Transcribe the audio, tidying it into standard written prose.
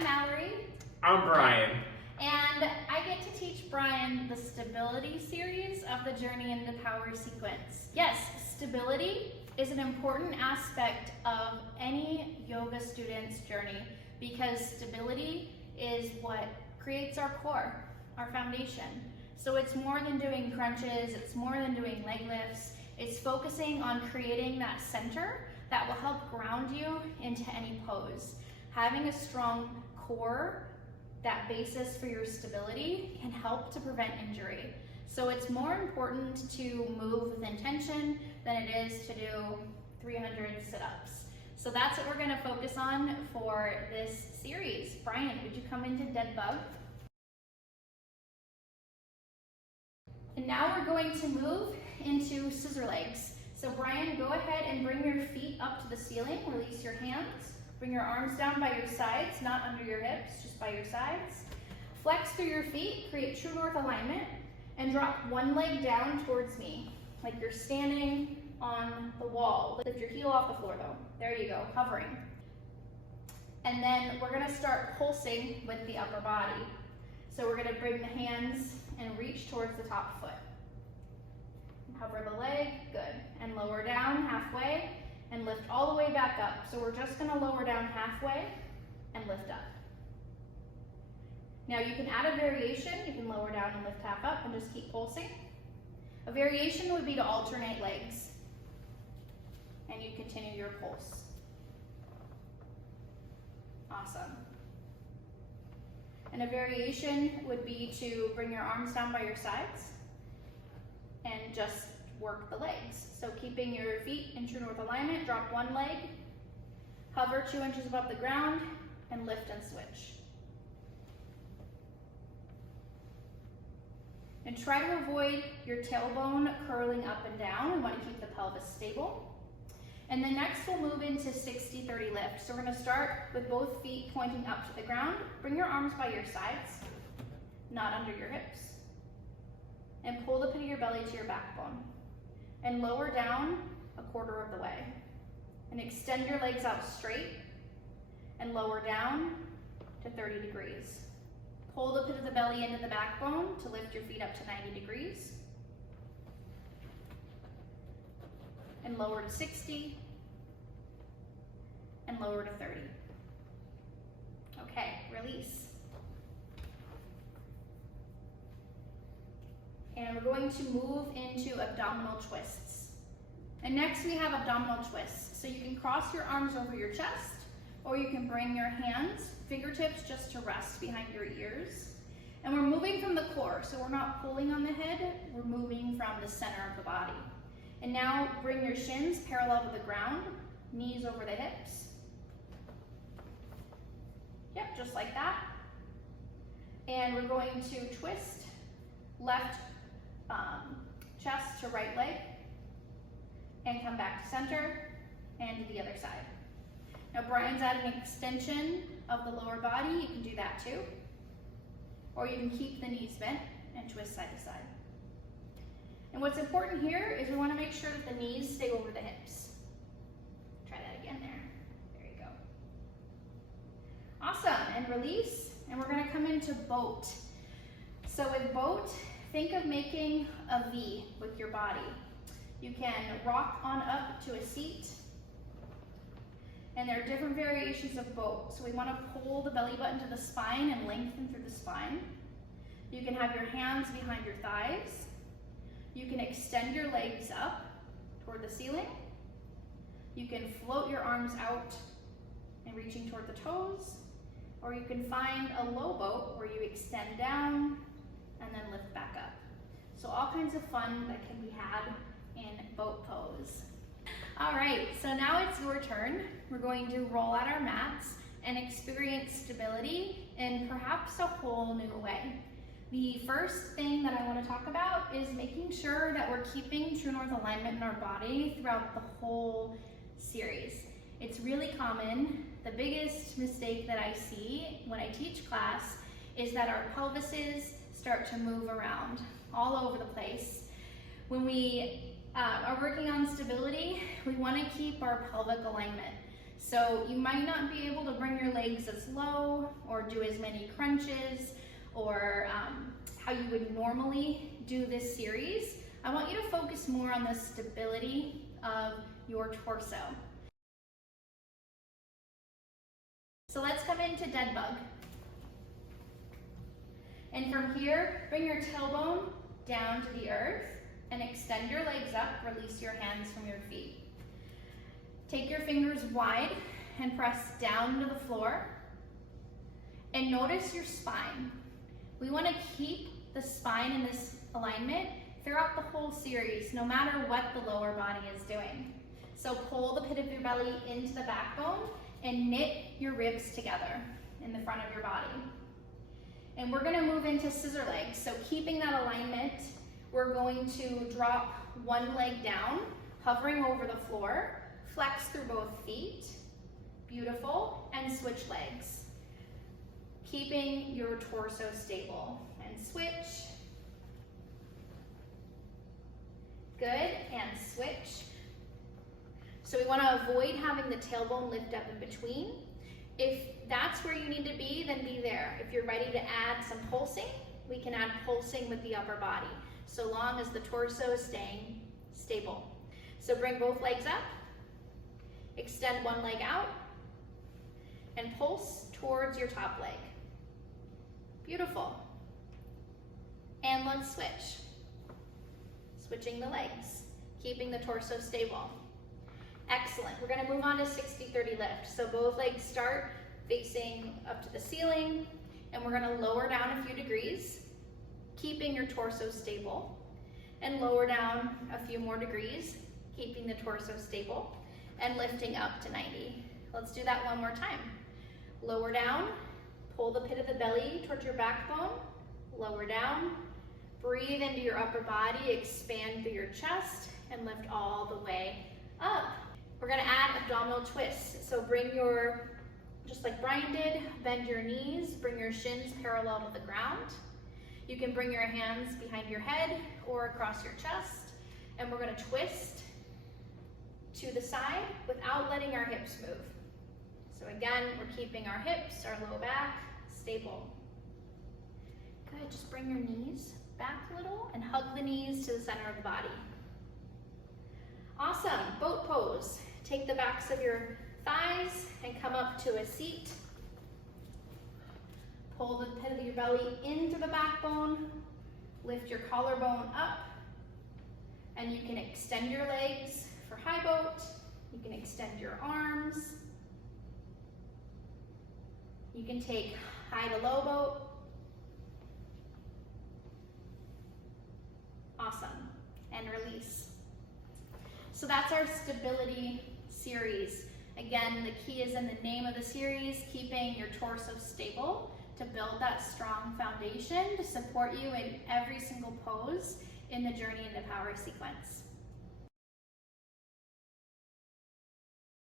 I'm Mallory. I'm Brian. And I get to teach Brian the stability series of the Journey into Power sequence. Yes, stability is an important aspect of any yoga student's journey because stability is what creates our core, our foundation. So it's more than doing crunches, it's more than doing leg lifts, it's focusing on creating that center that will help ground you into any pose. Having a strong core, that basis for your stability, can help to prevent injury. So it's more important to move with intention than it is to do 300 sit-ups. So that's what we're going to focus on for this series. Brian, would you come into dead bug? And now we're going to move into scissor legs. So Brian, go ahead and bring your feet up to the ceiling, release your hands. Bring your arms down by your sides, not under your hips, just by your sides. Flex through your feet, create true north alignment, and drop one leg down towards me, like you're standing on the wall. Lift your heel off the floor though. There you go, hovering. And then we're gonna start pulsing with the upper body. So we're gonna bring the hands and reach towards the top foot. Hover the leg, good. And lower down halfway and lift all the way back up. So we're just gonna lower down halfway and lift up. Now you can add a variation. You can lower down and lift half up and just keep pulsing. A variation would be to alternate legs. And you continue your pulse. Awesome. And a variation would be to bring your arms down by your sides and just work the legs. So keeping your feet in true north alignment, drop one leg, hover 2 inches above the ground, and lift and switch. And try to avoid your tailbone curling up and down. We want to keep the pelvis stable. And then next we'll move into 60-30 lift. So we're going to start with both feet pointing up to the ground. Bring your arms by your sides, not under your hips. And pull the pit of your belly to your backbone. And lower down a quarter of the way. And extend your legs out straight and lower down to 30 degrees. Pull the pit of the belly into the backbone to lift your feet up to 90 degrees. And lower to 60. And lower to 30. Okay, release. And we're going to move into abdominal twists. And next we have abdominal twists. So you can cross your arms over your chest, or you can bring your hands, fingertips just to rest behind your ears. And we're moving from the core, so we're not pulling on the head, we're moving from the center of the body. And now bring your shins parallel to the ground, knees over the hips. Yep, just like that. And we're going to twist left chest to right leg, and come back to center, and to the other side. Now Brian's adding an extension of the lower body. You can do that too. Or you can keep the knees bent and twist side to side. And what's important here is we want to make sure that the knees stay over the hips. Try that again there. There you go. Awesome, and release. And we're going to come into boat. So with boat, think of making a V with your body. You can rock on up to a seat. And there are different variations of boat. So we want to pull the belly button to the spine and lengthen through the spine. You can have your hands behind your thighs. You can extend your legs up toward the ceiling. You can float your arms out and reaching toward the toes. Or you can find a low boat where you extend down and then lift back up. So all kinds of fun that can be had in boat pose. All right, so now it's your turn. We're going to roll out our mats and experience stability in perhaps a whole new way. The first thing that I want to talk about is making sure that we're keeping true north alignment in our body throughout the whole series. It's really common. The biggest mistake that I see when I teach class is that our pelvises start to move around all over the place. When we are working on stability, we want to keep our pelvic alignment. So you might not be able to bring your legs as low or do as many crunches or how you would normally do this series. I want you to focus more on the stability of your torso. So let's come into dead bug. And from here, bring your tailbone down to the earth and extend your legs up, release your hands from your feet. Take your fingers wide and press down to the floor. And notice your spine. We want to keep the spine in this alignment throughout the whole series, no matter what the lower body is doing. So pull the pit of your belly into the backbone and knit your ribs together in the front of your body. And we're gonna move into scissor legs. So keeping that alignment, we're going to drop one leg down, hovering over the floor, flex through both feet, beautiful, and switch legs. Keeping your torso stable, and switch. Good, and switch. So we want to avoid having the tailbone lift up in between. If that's where you need to be, then be there. If you're ready to add some pulsing, we can add pulsing with the upper body, so long as the torso is staying stable. So bring both legs up, extend one leg out, and pulse towards your top leg. Beautiful. And let's switch. Switching the legs, keeping the torso stable. Excellent. We're going to move on to 60-30 lift. So both legs start facing up to the ceiling, and we're going to lower down a few degrees, keeping your torso stable, and lower down a few more degrees, keeping the torso stable, and lifting up to 90. Let's do that one more time. Lower down, pull the pit of the belly towards your backbone, lower down, breathe into your upper body, expand through your chest, and lift all the way up. We're gonna add abdominal twists. So bring your, just like Brian did, bend your knees, bring your shins parallel to the ground. You can bring your hands behind your head or across your chest, and we're gonna twist to the side without letting our hips move. So again, we're keeping our hips, our low back, stable. Good, just bring your knees back a little and hug the knees to the center of the body. Awesome, boat pose. Take the backs of your thighs and come up to a seat. Pull the pit of your belly into the backbone, lift your collarbone up, and you can extend your legs for high boat. You can extend your arms. You can take high to low boat. Awesome, and release. So that's our stability series. Again, the key is in the name of the series, keeping your torso stable to build that strong foundation to support you in every single pose in the journey into power sequence.